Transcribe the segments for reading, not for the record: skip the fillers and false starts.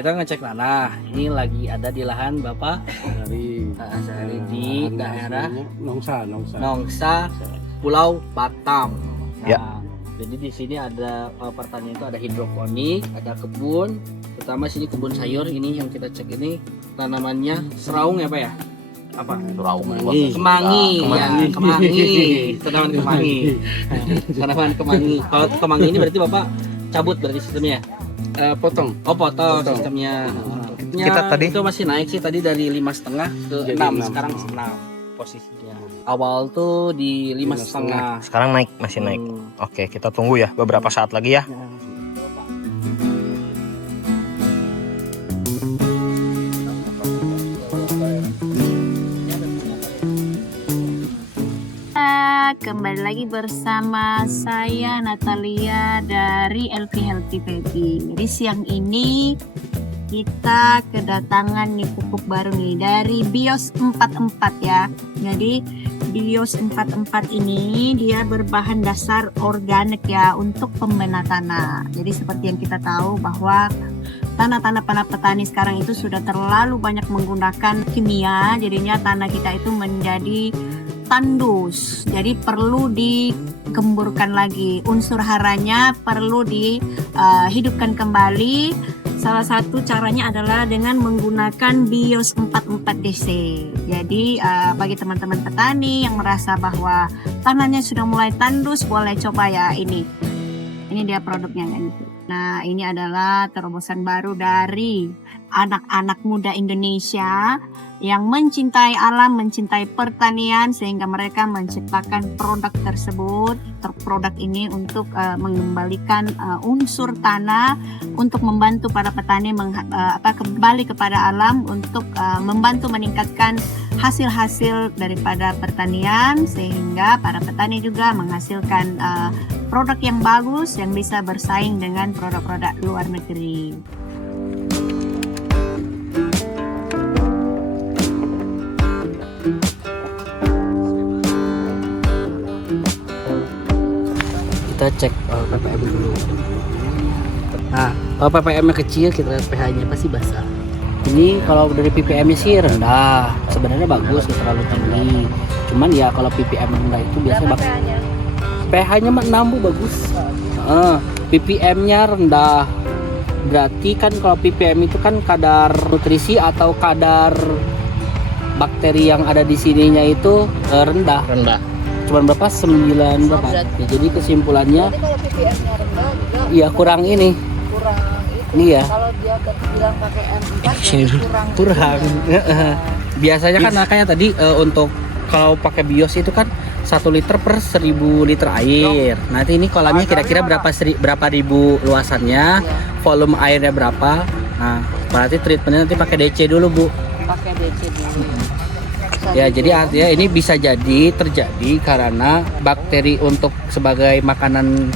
kita ngecek tanah. Ini lagi ada di lahan Bapak Azari di daerah Nongsa, Pulau Batam. Nah, jadi di sini ada pertanian itu ada hidroponik, ada kebun. Terutama sini kebun sayur ini yang kita cek ini tanamannya seraung ya Pak ya? Apa? Kemangi. Tanaman kemangi. Tanaman kemangi. Kalau kemangi ini berarti Bapak cabut berarti sistemnya? Potong Sistemnya. Kita tadi itu masih naik sih tadi dari 5,5 ke 6, sekarang 6 posisinya. Awal tuh di 5,5. sekarang masih naik. Oke, kita tunggu ya beberapa saat lagi ya. Kembali lagi bersama saya Natalia dari LP Healthy Baby. Jadi siang ini kita kedatangan nih pupuk baru nih dari Bios 44 ya. Jadi Bios 44 ini dia berbahan dasar organik ya untuk pembena tanah. Jadi seperti yang kita tahu bahwa tanah-tanah para petani sekarang itu sudah terlalu banyak menggunakan kimia, jadinya tanah kita itu menjadi tandus, jadi perlu digemburkan lagi, unsur haranya perlu dihidupkan kembali. Salah satu caranya adalah dengan menggunakan Bios 44 DC. Jadi bagi teman-teman petani yang merasa bahwa tanahnya sudah mulai tandus, boleh coba ya ini dia produknya kan. Nah, ini adalah terobosan baru dari anak-anak muda Indonesia yang mencintai alam, mencintai pertanian, sehingga mereka menciptakan produk tersebut. Produk ini untuk mengembalikan unsur tanah, untuk membantu para petani kembali kepada alam, untuk membantu meningkatkan hasil-hasil daripada pertanian, sehingga para petani juga menghasilkan produk yang bagus yang bisa bersaing dengan produk-produk luar negeri. Kita cek ppm dulu. Nah, kalau ppm-nya kecil kita lihat pH-nya pasti basah. Ini kalau dari ppm-nya sih rendah, sebenarnya bagus, nggak terlalu tinggi. Cuman ya kalau ppm rendah itu biasanya pH-nya 6 Bu, bagus. ppm-nya rendah. Berarti kan kalau ppm itu kan kadar nutrisi atau kadar bakteri yang ada di sininya itu rendah. Cuman berapa? 9 berapa? Ya, jadi kesimpulannya kalau ppm-nya rendah juga ya kurang ini. Ini ya. Kalau dia bilang pakai M4 kurang. Biasanya kan makanya tadi untuk kalau pakai Bios itu kan 1 liter per 1000 liter air. Nanti ini kolamnya kira-kira berapa ribu luasannya, volume airnya berapa. Nah, berarti treatmentnya nanti pakai DC dulu Bu. Pakai DC dulu. Ya, jadi artinya ini bisa terjadi karena bakteri untuk sebagai makanan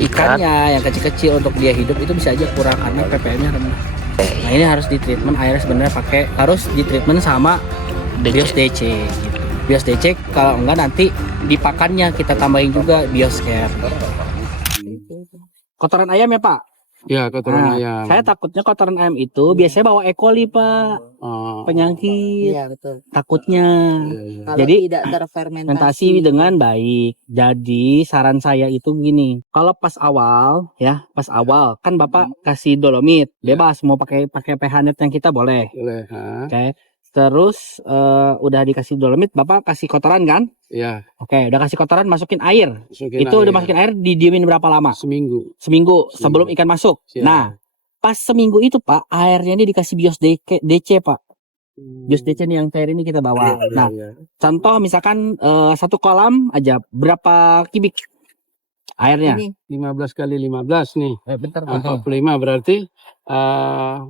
ikannya yang kecil-kecil untuk dia hidup itu bisa aja kurang karena ppm-nya rendah. Nah, ini harus ditreatment airnya sebenarnya harus ditreatment sama Bios DC gitu. Bios DC, kalau enggak nanti di pakannya kita tambahin juga Bioscare. Kotoran ayam ya Pak? Ya, kotoran ayam. Saya takutnya kotoran ayam itu biasanya bawa E. coli Pak. Penyakit. Iya, betul. Takutnya. Kalau Jadi tidak terfermentasi dengan baik. Jadi saran saya itu gini, kalau pas awal kan Bapak kasih dolomit, bebas mau pakai pH net yang kita boleh. Oke. Terus udah dikasih dolomit, Bapak kasih kotoran kan? Ya. Udah kasih kotoran, masukin air. Udah masukin air, didiemin berapa lama? Seminggu sebelum ikan masuk. Siap. Nah, pas seminggu itu Pak, airnya ini dikasih Bios DC Pak. Bios DC nih yang cair ini kita bawa. Contoh misalkan 1 kolam aja berapa kubik airnya? ini 15 kali 15 nih. Bentar, 45 berarti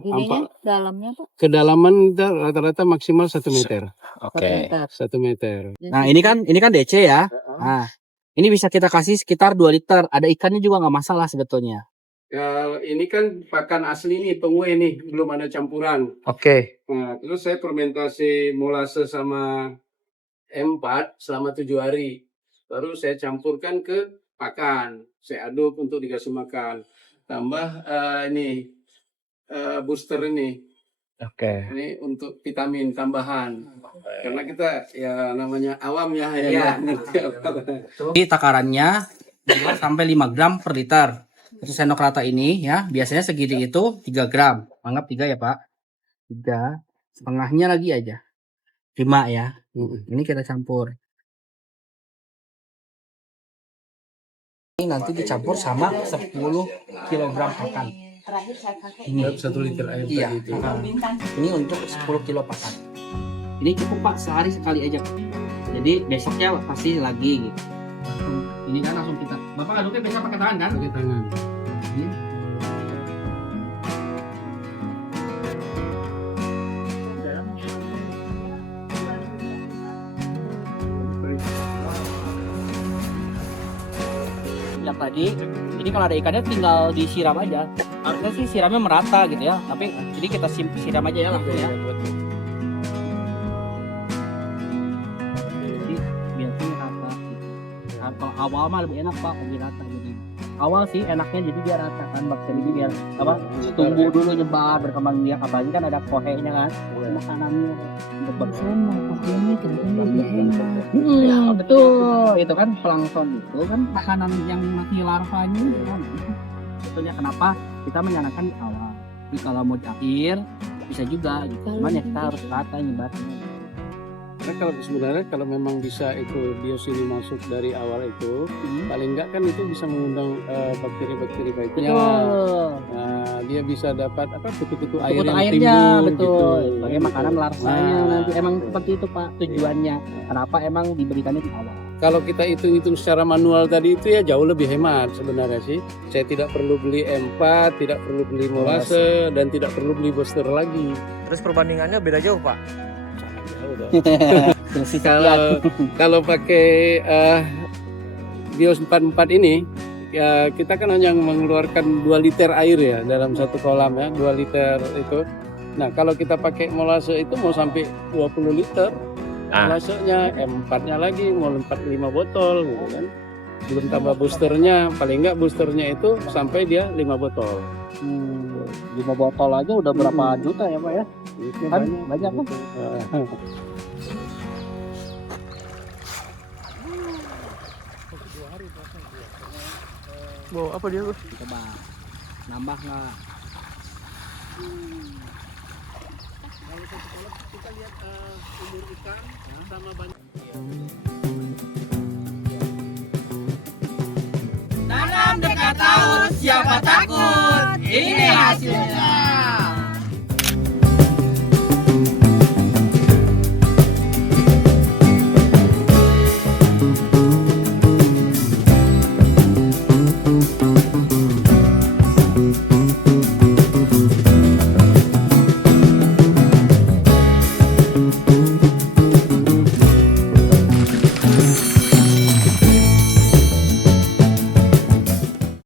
ininya dalamnya Pak. kedalaman rata-rata maksimal 1 meter. Oke. 1 meter. Nah, ini kan DC ya. Nah, ini bisa kita kasih sekitar 2 liter. Ada ikannya juga nggak masalah sebetulnya. Ya, ini kan pakan asli nih, pengue nih, belum ada campuran. Oke. Nah, terus saya fermentasi molase sama M4 selama 7 hari. Baru saya campurkan ke pakan. Saya aduk untuk dikasih makan. Tambah ini booster ini. Oke. Ini untuk vitamin tambahan. Karena kita ya namanya awam ya, ya Iya. nggak ngerti apa. Jadi takarannya 2 sampai 5 gram per liter. 1 sendok rata ini ya, biasanya segini itu 3 gram. Anggap 3 ya, Pak. 3. Setengahnya lagi aja. 5 ya. Ini kita campur. Ini nanti dicampur sama 10 kg pakan. Ini 1 liter air iya. tadi itu. Ini untuk 10 kilo pakan. Ini cukup Pak, sehari sekali aja. Jadi besoknya pasti lagi gitu. Ini kan langsung kita. Bapak aduknya biasa pakai tangan kan? Pakai tangan. Ini. Yang tadi, ini kalau ada ikannya tinggal disiram aja. Harusnya sih siramnya merata gitu ya. Tapi jadi kita siram aja ya langsung ya. Jadi biasanya rata. Nah, kalau awal mah lebih enak Pak, lebih rata jadi. Awal sih enaknya jadi biar rata kan bakteri biar apa? Tumbuh dulu nyebar berkembang biak, apalagi kan ada kohenya kan. Makanannya untuk bersama ini lebih enak. Betul. Itu kan plankton itu kan makanan yang masih larvanya kan. Sebetulnya kenapa kita menyarankan di awal. Jadi kalau mau akhir bisa juga gitu. Cuman ya kita harus rata nyebarnya. Karena kalau sebenarnya kalau memang bisa itu bios ini masuk dari awal itu, paling enggak kan itu bisa mengundang bakteri-bakteri baiknya. Betul. Nah, dia bisa dapat apa kutu-kutu air Kutu yang airnya timbul betul. gitu. Sebagai makanan larvanya nanti emang seperti itu Pak tujuannya. Kenapa emang diberikannya di awal? Kalau kita hitung-hitung secara manual tadi itu ya jauh lebih hemat sebenarnya sih. Saya tidak perlu beli M4, tidak perlu beli molase, dan tidak perlu beli booster lagi. Terus perbandingannya beda jauh, Pak. Jauh dong. Kalau pakai Bios 44 ini ya kita kan hanya mengeluarkan 2 liter air ya dalam satu kolam ya, 2 liter itu. Nah, kalau kita pakai molase itu mau sampai 20 liter. Molasenya M4-nya lagi mau 45 botol gitu kan. Belum tambah boosternya, paling enggak boosternya itu sampai dia 5 botol. 5 botol aja udah berapa juta ya Pak ya? Itu Kan banyak kan? Wow, apa dia, Bro? Coba nambah nggak? Kita lihat umur ikan sama banyak. Tanam dekat laut, siapa takut? Ini hasilnya.